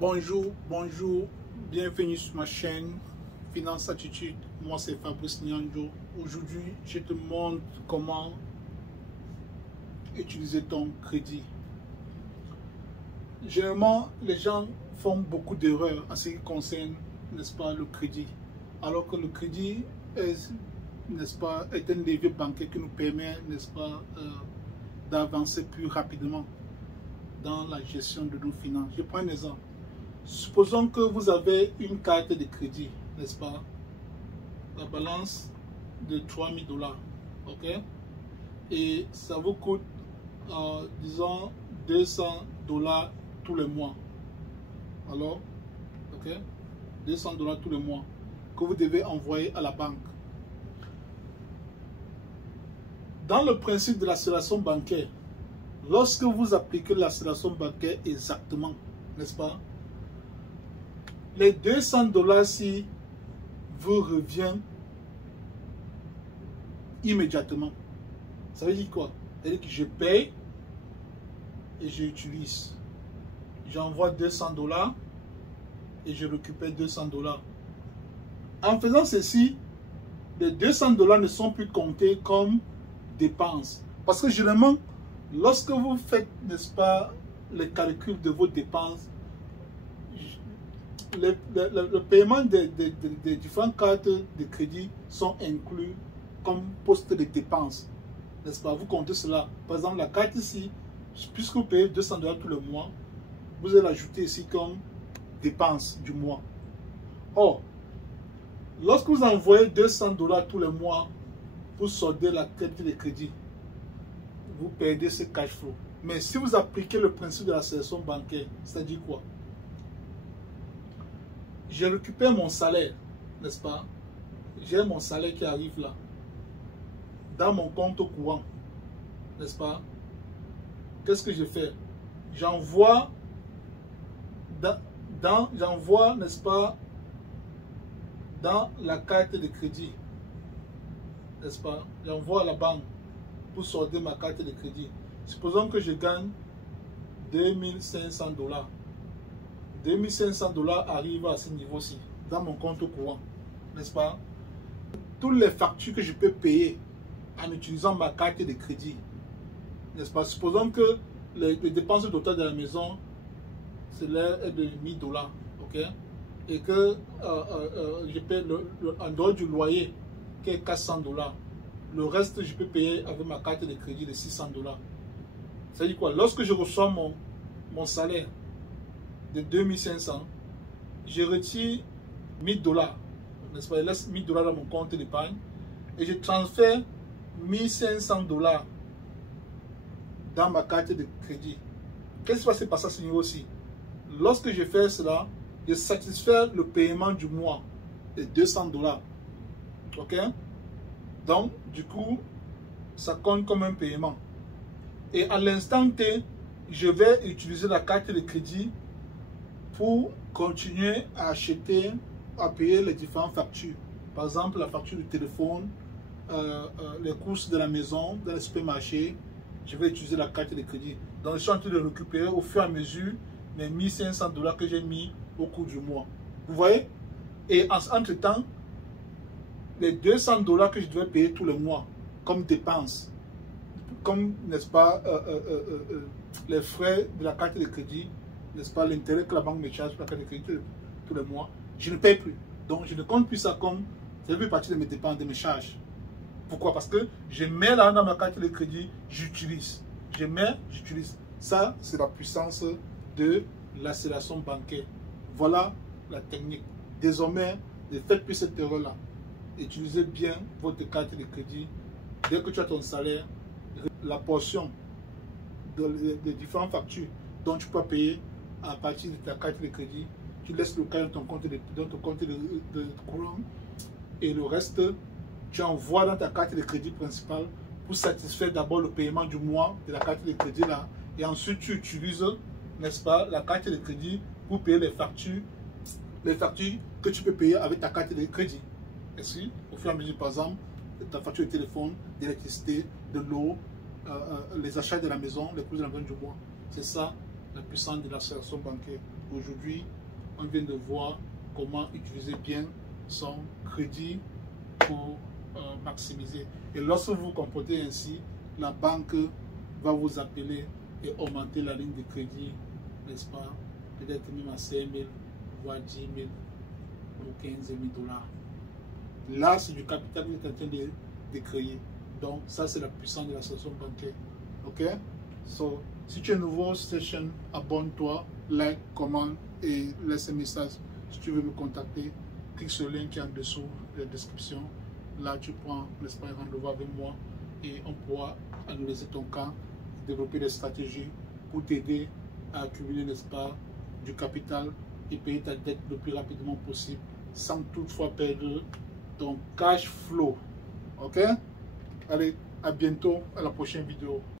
Bonjour, bienvenue sur ma chaîne Finance Attitude. Moi c'est Fabrice Nyandjo. Aujourd'hui je te montre comment utiliser ton crédit. Généralement les gens font beaucoup d'erreurs en ce qui concerne, n'est-ce pas, le crédit. Alors que le crédit est, n'est-ce pas, est un levier bancaire qui nous permet, n'est-ce pas, d'avancer plus rapidement dans la gestion de nos finances. Je prends un exemple. Supposons que vous avez une carte de crédit, n'est-ce pas? La balance de 3000 $, ok? Et ça vous coûte, disons, 200 $ tous les mois. Alors, ok? 200 $ tous les mois que vous devez envoyer à la banque. Dans le principe de l'accélération bancaire, lorsque vous appliquez l'accélération bancaire exactement, n'est-ce pas? Les 200 $ si vous reviennent immédiatement. Ça veut dire quoi? Ça veut dire que je paye et j'utilise. J'envoie 200 $ et je récupère 200 $. En faisant ceci, les 200 $ ne sont plus comptés comme dépenses. Parce que généralement, lorsque vous faites, n'est-ce pas, les calculs de vos dépenses, le paiement des différentes cartes de crédit sont inclus comme poste de dépenses. N'est-ce pas? Vous comptez cela. Par exemple, la carte ici, puisque vous payez 200 $ tous les mois, vous allez l'ajouter ici comme dépense du mois. Or, lorsque vous envoyez 200 $ tous les mois pour solder la carte de crédit, vous perdez ce cash flow. Mais si vous appliquez le principe de la sélection bancaire, c'est-à-dire quoi? Je récupère mon salaire, n'est-ce pas? J'ai mon salaire qui arrive là, dans mon compte courant, n'est-ce pas? Qu'est-ce que je fais? J'envoie, n'est-ce pas, dans la carte de crédit, n'est-ce pas? J'envoie à la banque pour solder ma carte de crédit. Supposons que je gagne 2500 $. 2500 $ arrivent à ce niveau-ci, dans mon compte courant, n'est-ce pas? Toutes les factures que je peux payer en utilisant ma carte de crédit, n'est-ce pas? Supposons que les dépenses totales de la maison, c'est de 1000 $, ok? Et que je paie en dehors du loyer, qui est 400 $. Le reste, je peux payer avec ma carte de crédit de 600 $. Ça veut dire quoi? Lorsque je reçois mon salaire de 2500, je retire 1000 $, n'est-ce pas? Je laisse 1000 $ dans mon compte d'épargne et je transfère 1500 $ dans ma carte de crédit. Qu'est-ce qui va se passer à ce niveau-ci? Lorsque je fais cela, je satisfais le paiement du mois de 200 $. Ok? Donc, du coup, ça compte comme un paiement. Et à l'instant T, je vais utiliser la carte de crédit pour continuer à acheter, à payer les différentes factures. Par exemple, la facture du téléphone, les courses de la maison, dans les supermarchés, je vais utiliser la carte de crédit. Donc, je suis en train de récupérer au fur et à mesure les 1500 $ que j'ai mis au cours du mois. Vous voyez? Et entre-temps, les 200 $ que je devais payer tous les mois comme dépenses, comme, n'est-ce pas, les frais de la carte de crédit, n'est-ce pas, l'intérêt que la banque me charge pour la carte de crédit tous les mois, je ne paye plus. Donc, je ne compte plus ça comme, ça fait partie de mes dépenses, de mes charges. Pourquoi? Parce que je mets là dans ma carte de crédit, j'utilise. Je mets, j'utilise. Ça, c'est la puissance de l'accélération bancaire. Voilà la technique. Désormais, ne faites plus cette erreur-là. Utilisez bien votre carte de crédit. Dès que tu as ton salaire, la portion des différentes factures dont tu peux payer à partir de ta carte de crédit, tu laisses le cas dans ton compte de courant et le reste, tu envoies dans ta carte de crédit principale pour satisfaire d'abord le paiement du mois de la carte de crédit là. Et ensuite, tu utilises, n'est-ce pas, la carte de crédit pour payer les factures que tu peux payer avec ta carte de crédit. Et si, au fur et à mesure, par exemple, ta facture de téléphone, d'électricité, de l'eau, les achats de la maison, les coûts de la maison du mois. C'est ça la puissance de l'association bancaire. Aujourd'hui, on vient de voir comment utiliser bien son crédit pour maximiser. Et lorsque vous vous comportez ainsi, la banque va vous appeler et augmenter la ligne de crédit, n'est-ce pas? Peut-être même à 5 000, voire 10 000 ou 15 000 dollars. Là, c'est du capital que vous êtes en train de créer. Donc, ça, c'est la puissance de la station bancaire. OK? So, si tu es nouveau, station, abonne-toi, like, commente et laisse un message. Si tu veux me contacter, clique sur le lien qui est en dessous de la description. Là, tu prends l'espace rendez-vous avec moi et on pourra analyser ton cas, développer des stratégies pour t'aider à accumuler, n'est-ce pas, du capital et payer ta dette le plus rapidement possible sans toutefois perdre ton cash flow. OK? Allez, à bientôt, à la prochaine vidéo.